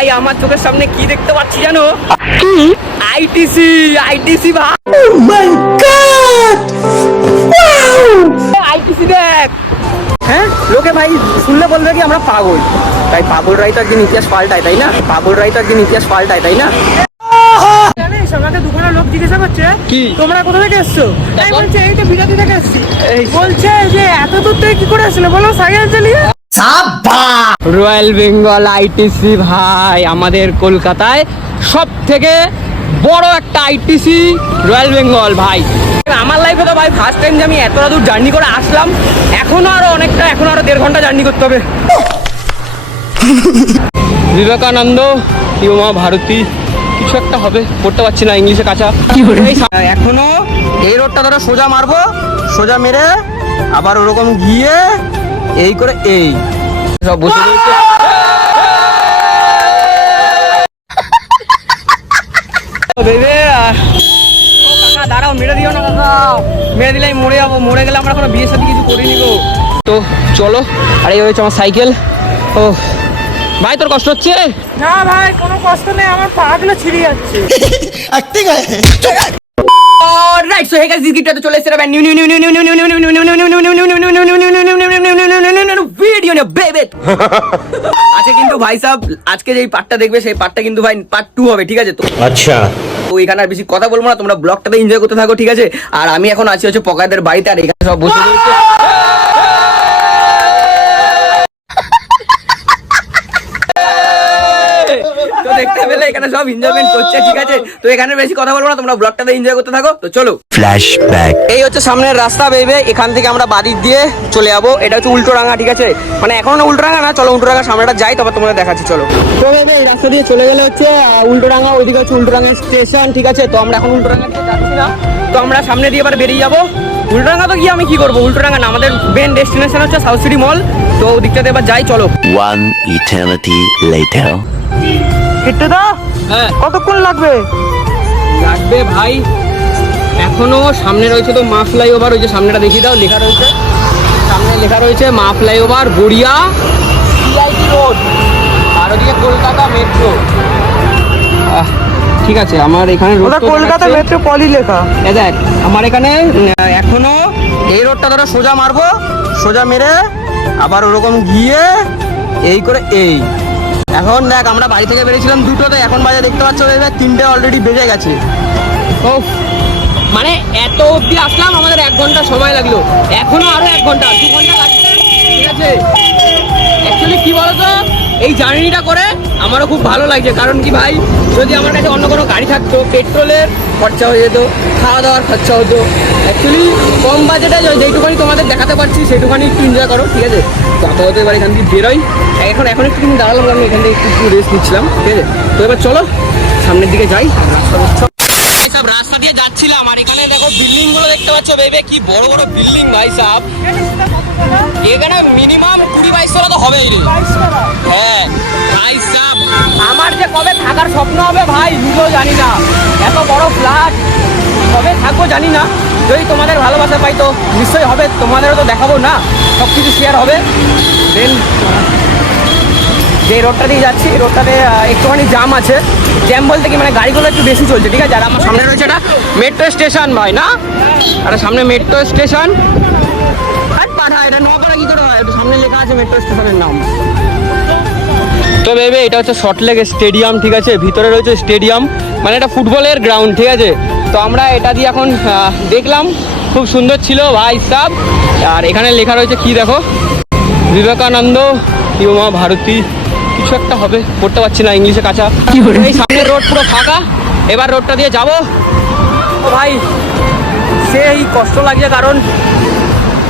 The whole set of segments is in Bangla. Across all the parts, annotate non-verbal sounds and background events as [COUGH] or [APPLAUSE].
ভাই আমার চোখের সামনে কি দেখতে পাচ্ছি জানো? আইটিসি আইটিসি ভাই। আইটিসি দেখ। হ্যাঁ লোকে ভাই শুনলে বলবে কি আমরা পাগল। তাই পাগলরাই তো একদিন ইতিহাস পাল্টায় তাই না? পাগলরাই তো একদিন ইতিহাস পাল্টায় তাই না? দুখানা লোক জিজ্ঞাসা করছে কি? তোমরা কোথা থেকে এসছো? আমি? বলছি এই তো বিরাটি থেকে এসছি। বলছে যে এত দূর থেকে কি করে আসলে? বলো সাইকেল চালিয়ে। রয়্যাল বেঙ্গল আইটিসি ভাই আমাদের কলকাতায় সব থেকে বড় একটা আইটিসি রয়্যাল বেঙ্গল ভাই। আমার লাইফে তো ভাই ফার্স্ট টাইম যে আমি এতটা দূর জার্নি করে আসলাম এখনও আরও অনেকটা এখনও আরও দেড় ঘণ্টা জার্নি করতে হবে। [LAUGHS] বিবেকানন্দ ইউমা ভারতী কিছু একটা হবে পড়তে পারছি না ইংলিশে কাঁচা। এখনও এই রোডটা ধরো সোজা মারবো সোজা মেরে আবার ওরকম গিয়ে এই করে এই। সব বসে রয়েছে কাকা দাঁড়াও মেরে দিও না কাকা। মেরে দিলে আমি মরে যাব। মরে গেলে আমরা কোনো বিয়ে সাথে কিছু করিনি গো। তো চলো আর এই হয়েছে আমার সাইকেল। ও ভাই তোর কষ্ট হচ্ছে? না ভাই কোনো কষ্ট নেই আমার পা গুলো ছিঁড়ে যাচ্ছে। [LAUGHS] Right so hey guys this গিফটটা চলে এসেছে new new new new new new new new new new new new new new new new new video না বেবে আচ্ছা কিন্তু ভাই সাহেব আজকে যেই পার্টটা দেখবে সেই পার্টটা কিন্তু ভাই পার্ট টু হবে ঠিক আছে তো আচ্ছা তো এখানে আর বেশি কথা বলব না তোমরা ব্লগটাতে এনজয় করতে থাকো ঠিক আছে আর আমি এখন আছি হচ্ছে পকায়দের বাড়িতে আর এখানে সব বসে রয়েছে এখানে সব এনজয়মেন্ট করছে ঠিক আছে? তো এখানে বেশি কথা বলব না তোমরা ব্লগটাতে এনজয় করতে থাকো। তো চলো। ফ্ল্যাশব্যাক এই হচ্ছে সামনের রাস্তা বেবে এখান থেকে আমরা বাড়ি দিয়ে চলে যাব। এটা হচ্ছে উল্টোরাঙা ঠিক আছে? মানে এখন না উল্টোরাঙা না চলো উল্টোরাঙা সামনেটা যাই তারপর তোমাদের দেখাচ্ছি চলো। তো বেবে এই রাস্তা দিয়ে চলে গেলে হচ্ছে উল্টোরাঙা ওইদিকে হচ্ছে উল্টোরাঙা স্টেশন ঠিক আছে? তো আমরা এখন উল্টোরাঙা দিয়ে যাচ্ছি না। তো আমরা সামনে দিয়ে এবার বেরিয়ে যাব। উল্টোরাঙ্গা তো গিয়ে আমি কি করব? উল্টোরাঙ্গা না আমাদের মেন ডেস্টিনেশন হচ্ছে সাউথ সিটি মল তো ওদিকটাতে এবার যাই চলো। ওয়ান ইটার্নিটি লেটার হিট্টু দা হ্যাঁ। কতক্ষণ লাগবে? লাগবে ভাই এখনও সামনে রয়েছে তো মা ফ্লাইওভার ওই যে সামনেটা দেখিয়ে দাও লেখা রয়েছে। সামনে লেখা রয়েছে Maa flyover Garia CIT road আর ওদিকে কলকাতা মেট্রো। ঠিক আছে আমার এখানে কলকাতা মেট্রো পলি লেখা। দেখ আমার এখানে এখনও এই রোডটা ধরো সোজা মারবো সোজা মেরে আবার ওরকম গিয়ে এই করে এই। এখন দেখ, আমরা বাড়ি থেকে বেরিয়েছিলাম দুটোতে, এখন বাজে দেখতে পাচ্ছ তিনটে অলরেডি বেজে গেছে। ও মানে এত অবধি আসলাম, আমাদের এক ঘণ্টা সময় লাগল। এখনও আরও এক ঘণ্টা, দু ঘণ্টা লাগবে ঠিক আছে? অ্যাকচুয়ালি কি বলতো? এই জার্নিটা করে আমারও খুব ভালো লাগছে, কারণ কি ভাই, যদি আমার কাছে অন্য কোনো গাড়ি থাকতো, পেট্রোলের খরচা হয়ে যেত খাওয়া দাওয়ার খরচা হতো। অ্যাকচুয়ালি কম বাজেটে যেটুখানি তোমাদের দেখাতে পারছি সেটুখানি একটু এনজয় করো, ঠিক আছে? যত হতে পারে এখান থেকে বেরোই। এখন এখন একটু দাঁড়ালাম আমি এখান থেকে একটু রেস্ট নিচ্ছিলাম, ঠিক আছে? তো এবার চলো, সামনের দিকে যাই। সব রাস্তা দিয়ে যাচ্ছিলাম আর এখানে দেখো বিল্ডিংগুলো দেখতে পাচ্ছ, বেবে, কি বড় বড় বিল্ডিং ভাই সাহেব এখানে মিনিমাম কুড়ি বাইশ তলা তো হবেই রে। হ্যাঁ ভাই সাহেব আমার যে কবে থাকার স্বপ্ন হবে ভাই, নিজেও জানি না। এত বড় ফ্ল্যাট কবে থাকব জানি না। যদি তোমাদের ভালোবাসা পাই তো নিশ্চয়ই হবে, তোমাদেরও তো দেখাবো না। সব কিছু শেয়ার হবে। দেন যে রোডটা দিয়ে যাচ্ছি রোডটাতে একটুখানি জাম আছে। জ্যাম বলতে কি মানে গাড়িগুলো একটু বেশি চলছে, ঠিক আছে? আর আমার সামনে রয়েছে এটা মেট্রো স্টেশন ভাই, না? আর সামনে মেট্রো স্টেশন আর পাঠা, এটা নকরা কি করে হয়? একটু সামনে লেখা আছে মেট্রো স্টেশনের নাম। তো ভেবে এটা হচ্ছে সল্টলেক স্টেডিয়াম ঠিক আছে? ভিতরে রয়েছে স্টেডিয়াম মানে এটা ফুটবলের গ্রাউন্ড ঠিক আছে? তো আমরা এটা দিয়ে এখন দেখলাম। খুব সুন্দর ছিল ভাই সাব। আর এখানে লেখা রয়েছে কি দেখো? বিবেকানন্দ ইউমা ভারতী কিছু একটা হবে পড়তে পারছি না ইংলিশে কাঁচা। এই সামনের রোড পুরো ফাঁকা এবার রোডটা দিয়ে যাব। ভাই সেই কষ্ট লাগছে কারণ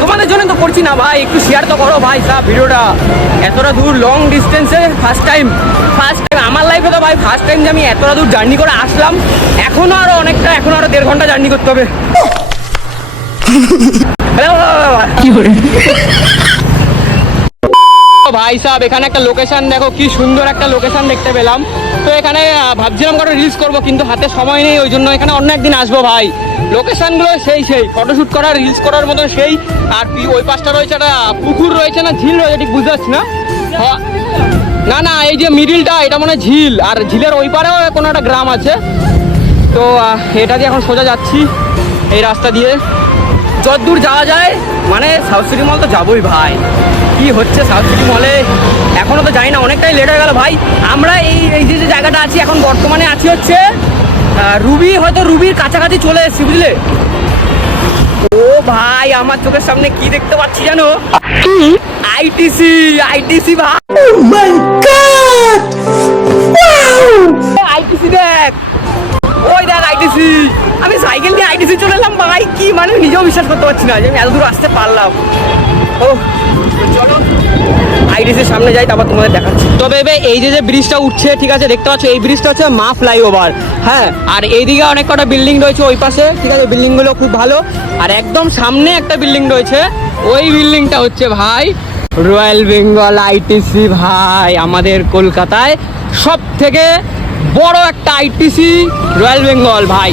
তোমাদের জন্য তো করছি না ভাই একটু শেয়ার তো করো ভাই সব ভিডিওটা। এতটা দূর লং ডিস্টেন্সে ফার্স্ট টাইম ফার্স্ট টাইম আমার লাইফে তো ভাই ফার্স্ট টাইম যে আমি এতটা দূর জার্নি করে আসলাম এখনও আরও অনেকটা এখনও আরও দেড় ঘণ্টা জার্নি করতে হবে। ও ভাই সাহেব, এখানে একটা লোকেশান দেখো, কি সুন্দর একটা লোকেশান দেখতে পেলাম। তো এখানে ভাবছিলাম কোনো রিলস করব, কিন্তু হাতে সময় নেই, ওই জন্য এখানে অন্য একদিন আসব ভাই। লোকেশানগুলো সেই সেই ফটোশ্যুট করার রিলস করার মতো সেই। আর ওই পাশটা রয়েছে একটা পুকুর রয়েছে না, ঝিল রয়েছে, ঠিক বুঝতে না? না না, এই যে মিডিলটা এটা মনে হয় ঝিল, আর ঝিলের ওই পারেও কোনো একটা গ্রাম আছে। তো এটা দিয়ে এখন সোজা যাচ্ছি, এই রাস্তা দিয়ে। যত দূর যাওয়া যায় মানে সাউথ সিটি মল তো যাবোই ভাই। কি হচ্ছে সাউথ সিটি মলে এখনও তো যাই না অনেকটাই লেট হয়ে গেল ভাই। আমরা এই এই যে জায়গাটা আছি এখন বর্তমানে আছি হচ্ছে রুবি হয়তো রুবির কাছাকাছি চলে এসেছি বুঝলে? ও ভাই আমার চোখের সামনে কি দেখতে পাচ্ছি জানো? আইটিসি আইটিসি ভাই। আইটিসি দেখ। ওই দেখ আইটিসি আমি সাইকেল নিয়ে আইটিসি চলে এলাম ভাই। কি মানে নিজেও বিশ্বাস করতে পারছি না যে আমি এত আসতে পারলাম। ও, চলো। আইটিসির সামনে যাই, তারপর তোমাদের দেখাচ্ছি। তবে এবে এই যে যে ব্রিজটা উঠছে, ঠিক আছে, দেখতে পাচ্ছ, এই ব্রিজটা হচ্ছে মা ফ্লাইওভার হ্যাঁ আর এইদিকে অনেক কটা বিল্ডিং রয়েছে ওই পাশে, ঠিক আছে বিল্ডিংগুলো খুব ভালো। আর একদম সামনে একটা বিল্ডিং রয়েছে, ওই বিল্ডিংটা হচ্ছে ভাই রয়্যাল বেঙ্গল আইটিসি ভাই, আমাদের কলকাতায় সব থেকে বড় একটা আইটিসি রয়্যাল বেঙ্গল ভাই।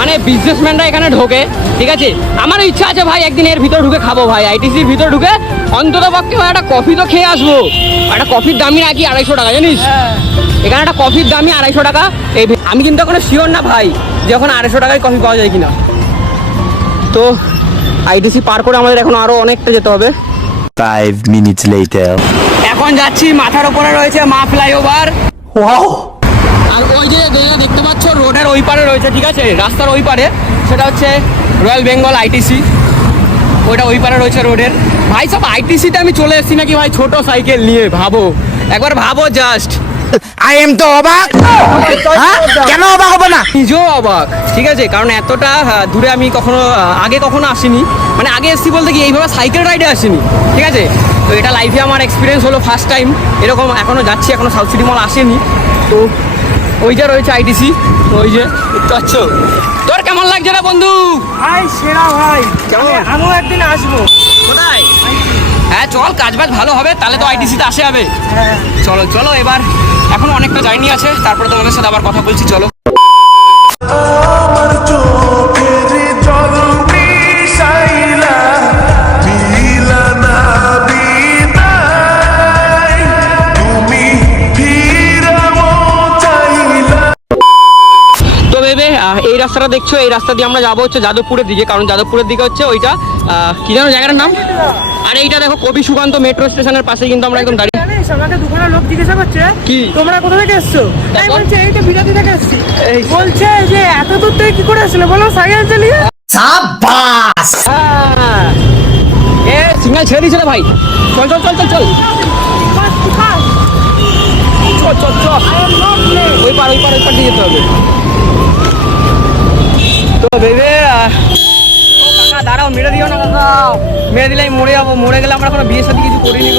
মানে বিজনেসম্যানরা এখানে ঢোকে ঠিক আছে? আমার ইচ্ছা আছে ভাই একদিন এর ভিতর ঢুকে খাব ভাই। আইটিসির ভিতর ঢুকে অন্তত পক্ষে ভাই একটা কফি তো খেয়ে আসব। একটা কফির দামই নাকি আড়াইশো টাকা জানিস? এখানে একটা কফির দামই আড়াইশো টাকা। এই আমি কিন্তু এখনও শিওর না ভাই যে এখন আড়াইশো টাকায় কফি পাওয়া যায় কিনা। তো আইটিসি পার করে আমাদের এখন আরও অনেকটা যেতে হবে। Five minutes later. এখন যাচ্ছি মাথার উপরে রয়েছে মা ফ্লাইওভার। আর ওই যে দেখতে পাচ্ছ রোডের ওই পারে রয়েছে ঠিক আছে? রাস্তার ওই পারে। সেটা হচ্ছে রয়্যাল বেঙ্গল আইটিসি ওইটা ওই পারে রয়েছে রোডের। ভাই সব আইটিসিতে আমি চলে এসেছি নাকি? ভাই ছোট সাইকেল নিয়ে ভাবো। একবার ভাবো জাস্ট আই এম তো অবাক। হ্যাঁ? কেন অবাক হবে না? নিজেও অবাক ঠিক আছে? কারণ এতটা দূরে আমি কখনো আগে কখনো আসিনি। মানে আগে এসেছি বলতে কি এইভাবে সাইকেল রাইডে আসিনি ঠিক আছে? তো এটা লাইফে আমার এক্সপিরিয়েন্স হলো ফার্স্ট টাইম এরকম এখনও যাচ্ছি এখনও সাউথ সিটি মল আসেনি। তো ওই যে রয়েছে আইটিসি ওই যে দেখতে তোর কেমন লাগছে না বন্ধু? ভাই সেরা ভাই। কেমন? আমি- আমিও একদিন আসব। কোথায়? হ্যাঁ চল কাজ বাজ ভালো হবে তাহলে তো আইটিসিতে আসে হবে হ্যাঁ। চলো চলো এবার এখন অনেকটা জার্নি আছে তারপরে তোমাদের সাথে আবার কথা বলছি চলো। রাস্তাটা দেখছ এই রাস্তা দিয়ে আমরা যাব হচ্ছে যাদবপুরের দিকে কারণ যাদবপুরের দিকে হচ্ছে ওইটা আহ, কি জানো জায়গাটার নাম? আর এইটা দেখো কবি সুকান্ত মেট্রো স্টেশনের পাশে কিন্তু আমরা একদম দাঁড়িয়ে জানিস আমাকে দুখানা লোক জিজ্ঞাসা করছে কি? তোমরা কোথা থেকে এসছো? তাই তারপর? বলছে এই তো বিরাটি থেকে এসছি। বলছে যে এত দূর থেকে কি করে আসলে? বলো সাইকেল চালিয়ে। হ্যাঁ। এ সিগন্যাল ছেড়ে দিয়েছে ভাই। চল। চল চল চল. ওই পার ওই পার ওই পার দিয়ে যেতে হবে। মেরে দিলে আমি মরে যাব, মরে গেলে আমরা কোনো বিয়ে সাথে কিছু করিনি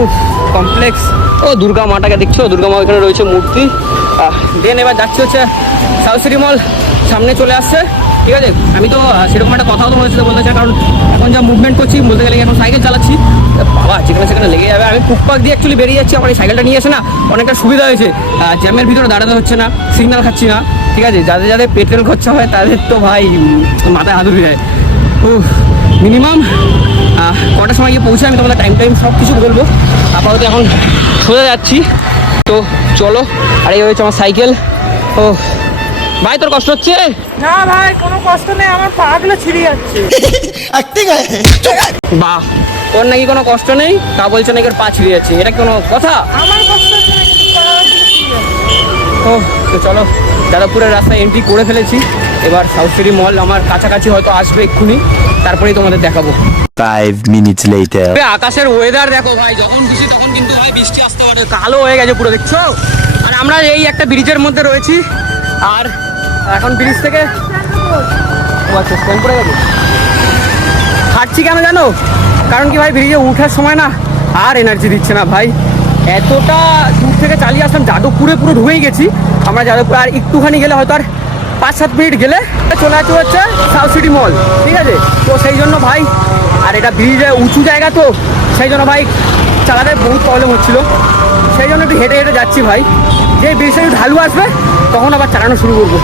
উফ কমপ্লেক্স ও, দুর্গা মাটাকে দেখছ? দুর্গা মা রয়েছে মূর্তি। এবার যাচ্ছে হচ্ছে সাউথ সিটি মল। সামনে চলে আসছে। ঠিক আছে? আমি তো সেরকম একটা কথাও তোমাদের সাথে বলতে চাই, কারণ এখন যা মুভমেন্ট করছি, বলতে গেলে এখন সাইকেল চালাচ্ছি। বাবা যেখানে সেখানে লেগে যাবে। আমি ফুটপাক দিয়ে অ্যাকচুয়ালি বেরিয়ে যাচ্ছি আমার এই সাইকেলটা নিয়ে এসে না অনেকটা সুবিধা হয়েছে। জ্যামের ভিতরে দাঁড়াতে হচ্ছে না সিগন্যাল খাচ্ছি না। ঠিক আছে যাদের যাদের পেট্রোল খরচা হয় তাদের তো ভাই মাথায় হাত উঠে যায়। মিনিমাম কটার সময় গিয়ে পৌঁছে আমি তোমাদের টাইম টাইম সব কিছু বলব। আপাতত এখন সোজা যাচ্ছি। তো চলো আর এই হয়েছে আমার সাইকেল ও ভাই তোর কষ্ট হচ্ছে? না ভাই কোনো কষ্ট নেই আমার পাগুলো ছিঁড়ে যাচ্ছে। [LAUGHS] বাহ ওর নাকি কোনো কষ্ট নেই? তা বলছে নাকি ওর পা ছিঁড়ে যাচ্ছে। এটা কোনো কথা। ও তো চলো যাদবপুরের রাস্তায় এন্ট্রি করে ফেলেছি। এবার সাউথ সিটি মল আমার কাছাকাছি হয়তো আসবে এক্ষুনি। তারপরেই তোমাদের দেখাবো। Minutes later. তবে আকাশের ওয়েদার দেখো ভাই যখন খুশি তখন কিন্তু ভাই বৃষ্টি আসতে পারে। কালো হয়ে গেছে পুরো দেখছ? আর আমরা এই একটা ব্রিজের মধ্যে রয়েছি। আর এখন ব্রিজ থেকে ও আচ্ছা স্ট্যান্ড পড়ে গেছে। হাঁটছি কেন জানো? কারণ কি ভাই ব্রিজে ওঠার সময় না আর এনার্জি দিচ্ছে না ভাই। এতটা দূর থেকে চালিয়ে আসলাম, যাদবপুরে পুরো ঢুকেই গেছি। আমরা যাদবপুরে, আর একটুখানি গেলে হয়তো আর পাঁচ, সাত মিনিট গেলে চলে আসছে হচ্ছে সাউথ সিটি মল ঠিক আছে? তো সেই জন্য ভাই, আর এটা ব্রিজে উঁচু জায়গা তো, সেই জন্য ভাই চালাতে বহুত প্রবলেম হচ্ছিল। সেই জন্য একটু হেঁটে হেঁটে যাচ্ছি ভাই। যে ব্রিজটা ঢালু আসবে, তখন আবার চালানো শুরু করব।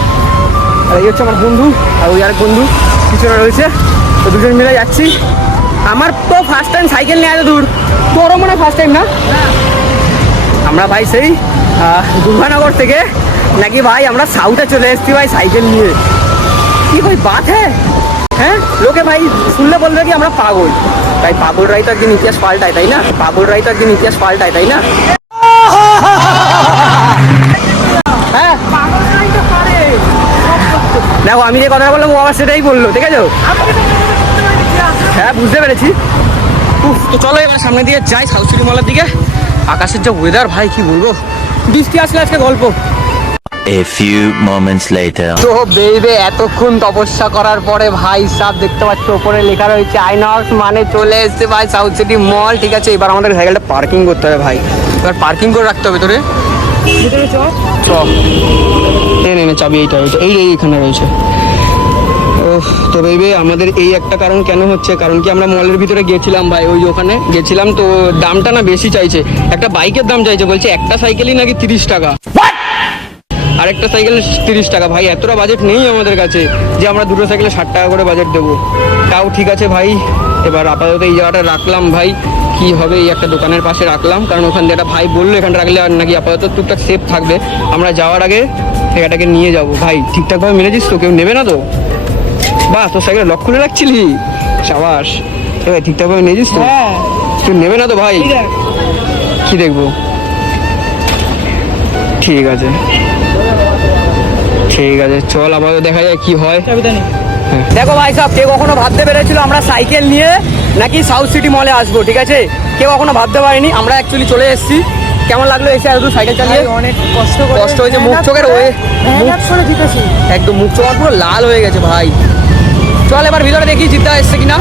আর এই হচ্ছে আমার বন্ধু, আর ওই আরেক বন্ধু, পিছনে রয়েছে। তো দুজন মিলে যাচ্ছি। আমার তো ফার্স্ট টাইম সাইকেল নিয়ে এত দূর। তোরও মনে ফার্স্ট টাইম না? আমরা ভাই সেই দুর্গানগর থেকে নাকি ভাই আমরা সাউথে চলে এসেছি ভাই সাইকেল নিয়ে। কি ভাই বাত হ্যাঁ হ্যাঁ? লোকে ভাই শুনলে বলবে কি আমরা পাগল। তাই পাগলরাই তো একদিন ইতিহাস পাল্টায়, তাই না? পাগলরাই তো একদিন ইতিহাস পাল্টায়, তাই না? হ্যাঁ? দেখো, আমি যে কথাটা বললাম ও আবার সেটাই বলল ঠিক আছে হ্যাঁ বুঝতে পেরেছি। উফ, তো চলো এবার সামনে দিয়ে যাই সাউথ সিটি মলের দিকে। আকাশের যা ওয়েদার ভাই কি বলব? বৃষ্টি আসলে আজকে গল্প। A few moments later. তো বেইবে এতক্ষণ তপস্যা করার পরে ভাই সাহেব দেখতে পাচ্ছ ওপরে লেখা রয়েছে আইনক্স মানে চলে এসেছে ভাই সাউথ সিটি মল ঠিক আছে এবার আমাদের সাইকেলটা পার্কিং করতে হবে ভাই। এবার পার্কিং করে রাখতে হবে তোরে। ভিতরে চ। চ। এই নে নে, চাবি এইটা রয়েছে এই এই এখানে রয়েছে। তো বেবে আমাদের এই একটা কারণ কেন হচ্ছে? কারণ কি আমরা মলের ভিতরে গেছিলাম ভাই ওই ওখানে গেছিলাম তো দামটা না বেশি চাইছে। একটা বাইকের দাম চাইছে বলছে একটা সাইকেলই নাকি তিরিশ টাকা। আর একটা সাইকেল তিরিশ টাকা। ভাই এতটা বাজেট নেই আমাদের কাছে যে আমরা দুটো সাইকেলে ষাট টাকা করে বাজেট দেবো। তাও ঠিক আছে ভাই এবার আপাতত এই জায়গাটা রাখলাম ভাই। কি হবে এই একটা দোকানের পাশে রাখলাম। কারণ ওখান থেকে একটা ভাই বলল এখানে রাখলে আর নাকি আপাতত টুকটাক সেফ থাকবে। আমরা যাওয়ার আগে জায়গাটাকে নিয়ে যাব। ভাই ঠিকঠাকভাবে মেরেছিস তো? কেউ নেবে না তো? বাহ তোর সাইকেলে লক খুলে রাখছিলি? সাবাস এবার ঠিকঠাকভাবে নিয়েছিস তো? হ্যাঁ। কেউ নেবে না তো ভাই? কি দেখব? ঠিক আছে। ঠিক আছে চল আপাতত দেখা যায় কি হয়। চাবিটা দেখো ভাই সাহেব কে কখনো ভাবতে পেরেছিল আমরা সাইকেল নিয়ে নাকি সাউথ সিটি মলে আসব ঠিক আছে? কেউ কখনো ভাবতে পারিনি আমরা অ্যাকচুয়ালি চলে এসেছি। কেমন লাগল এসে এত সাইকেল চালিয়ে? অনেক কষ্ট করে কষ্ট হয়েছে, মুখ চোখের করে- ওয়ে- একদম মুখ চোখ পুরো লাল হয়ে গেছে ভাই। চল এবার ভিতরে দেখি জিদ্দা এসছে কিনা।